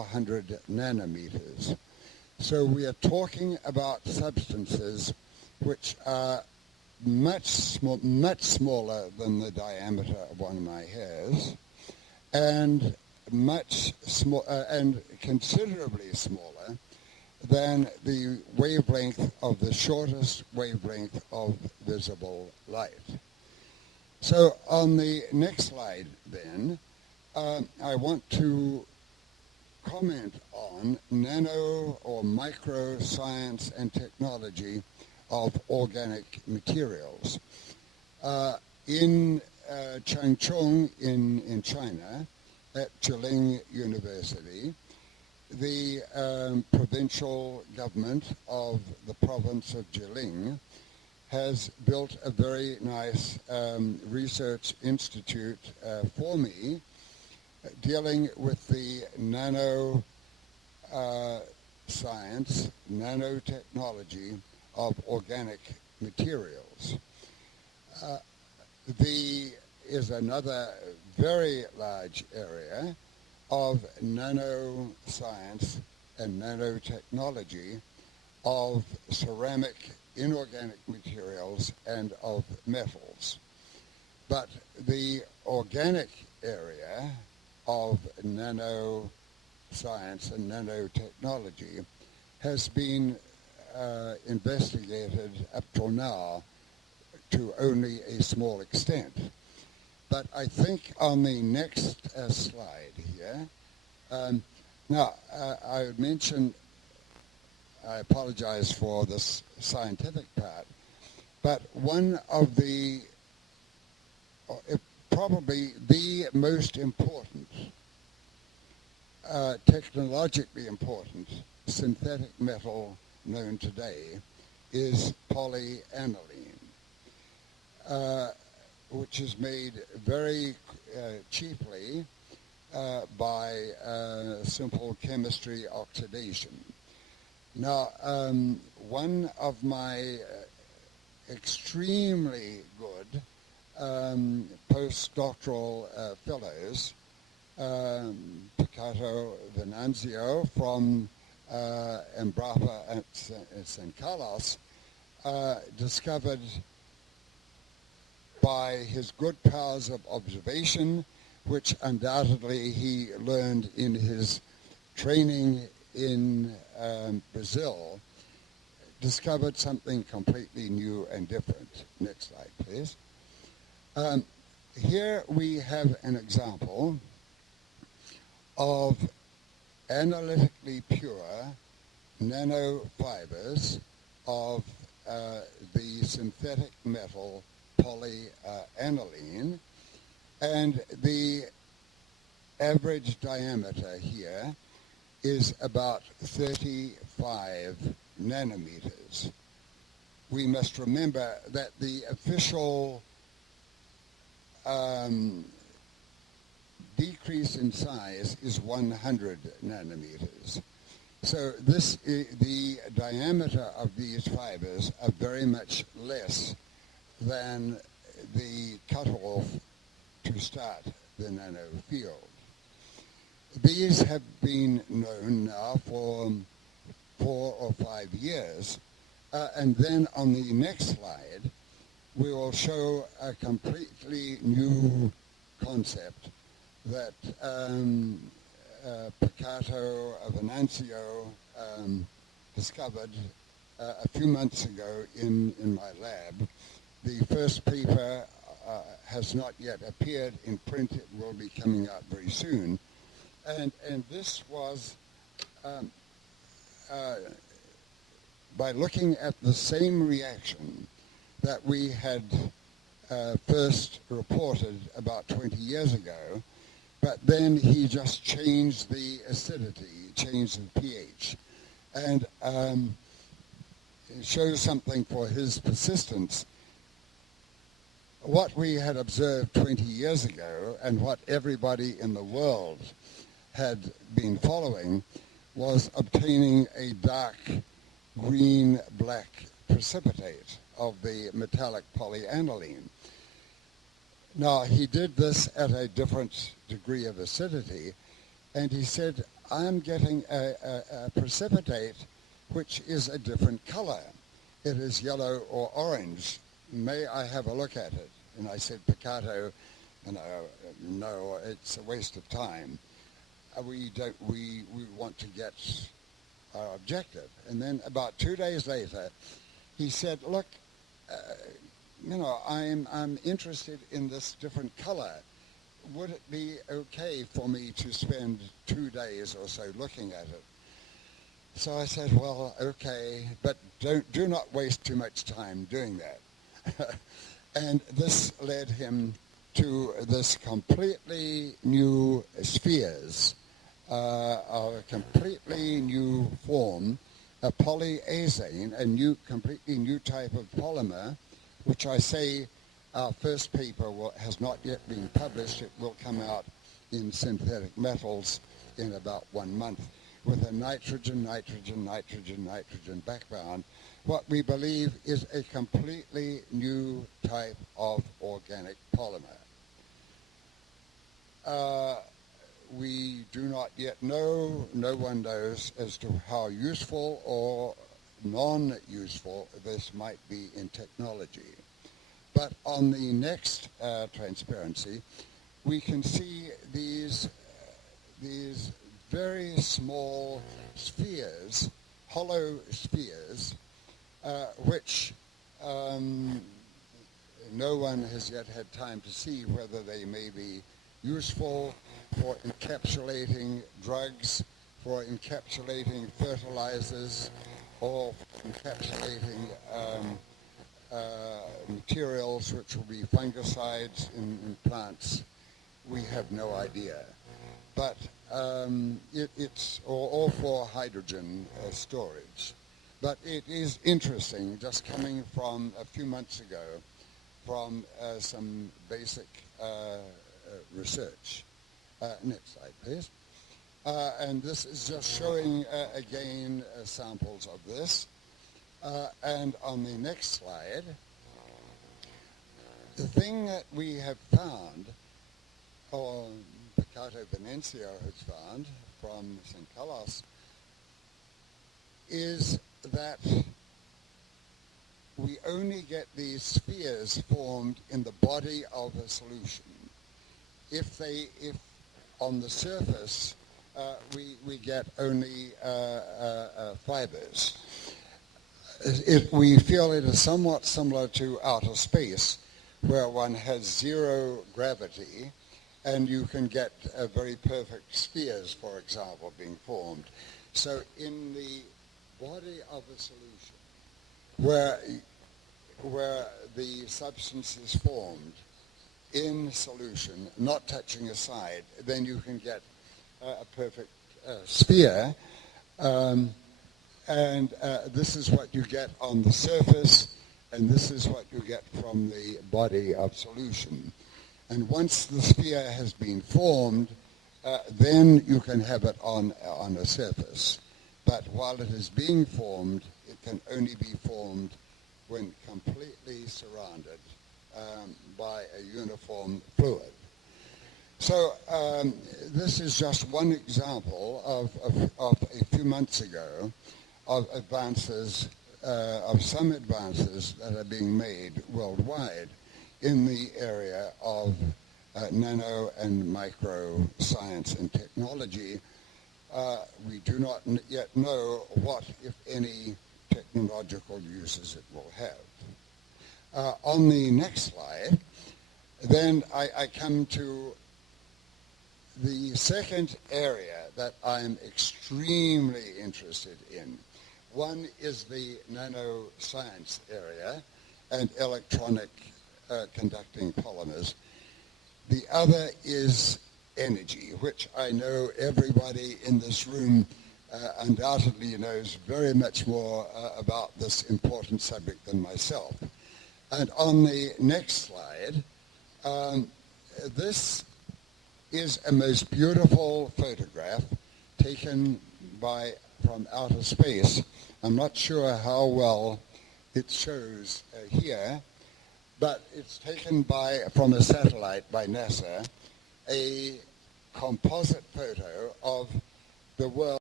400 nanometers. So we are talking about substances which are much smaller than the diameter of one of my hairs, and and considerably smaller than the wavelength of the shortest wavelength of visible light. So on the next slide then, I want to comment on nano or micro science and technology of organic materials. In Changchun in China, at Jilin University, the provincial government of the province of Jilin has built a very nice research institute for me dealing with the nano science, nanotechnology of organic materials. Is another very large area of nanoscience and nanotechnology of ceramic, inorganic materials and of metals. But the organic area of nanoscience and nanotechnology has been investigated up till now to only a small extent. But I think on the next slide here, now I would mention, I apologize for this scientific part, but one of the, probably the most important, technologically important synthetic metal known today is polyaniline, which is made very cheaply by simple chemistry oxidation. Now, one of my extremely good postdoctoral fellows, Piccato Venanzio from Embrapa at San Carlos, discovered by his good powers of observation, which undoubtedly he learned in his training in Brazil, discovered something completely new and different. Next slide, please. Here we have an example of analytically pure nanofibers of the synthetic metal polyaniline, and the average diameter here is about 35 nanometers. We must remember that the official decrease in size is 100 nanometers. So the diameter of these fibers are very much less than the cutoff to start the nano field. These have been known now for 4 or 5 years, and then on the next slide we will show a completely new concept that Piccato Venanzio discovered a few months ago in my lab. The first paper has not yet appeared in print. It will be coming out very soon. And this was by looking at the same reaction that we had first reported about 20 years ago, but then he just changed the acidity, changed the pH, and it shows something for his persistence. What we had observed 20 years ago and what everybody in the world had been following was obtaining a dark green-black precipitate of the metallic polyaniline. Now, he did this at a different degree of acidity, and he said, I'm getting a precipitate which is a different color. It is yellow or orange. May I have a look at it? And I said, Picato, no, it's a waste of time. We want to get our objective. And then about 2 days later, he said, look, I'm interested in this different color. Would it be okay for me to spend 2 days or so looking at it? So I said, well, okay, but do not waste too much time doing that. And this led him to this completely new spheres, of a completely new form, a polyazane, a completely new type of polymer, which I say our first paper has not yet been published. It will come out in Synthetic Metals in about 1 month with a nitrogen background. What we believe is a completely new type of organic polymer. We do not yet know, no one knows as to how useful or non-useful this might be in technology. But on the next transparency, we can see these very small spheres, hollow spheres, which no one has yet had time to see whether they may be useful for encapsulating drugs, for encapsulating fertilizers, or for encapsulating materials which will be fungicides in plants. We have no idea. But it's or for hydrogen storage. But it is interesting, just coming from a few months ago, from some basic research. Next slide, please. And this is just showing, again, samples of this. And on the next slide, the thing that we have found, or Picato Venancio has found from St. Carlos, is that we only get these spheres formed in the body of a solution. If on the surface we get only fibers. We feel it is somewhat similar to outer space, where one has zero gravity, and you can get very perfect spheres, for example, being formed. So in the body of a solution, where the substance is formed in solution, not touching a side, then you can get a perfect sphere. And this is what you get on the surface, and this is what you get from the body of solution. And once the sphere has been formed, then you can have it on a surface. But while it is being formed, it can only be formed when completely surrounded by a uniform fluid. So this is just one example of a few months ago of advances, of some advances that are being made worldwide in the area of nano and micro science and technology. We do not yet know what, if any, technological uses it will have. On the next slide, then I come to the second area that I'm extremely interested in. One is the nanoscience area and electronic conducting polymers. The other is energy, which I know everybody in this room undoubtedly knows very much more about this important subject than myself. And on the next slide, this is a most beautiful photograph taken from outer space. I'm not sure how well it shows here, but it's taken from a satellite by NASA, a composite photo of the world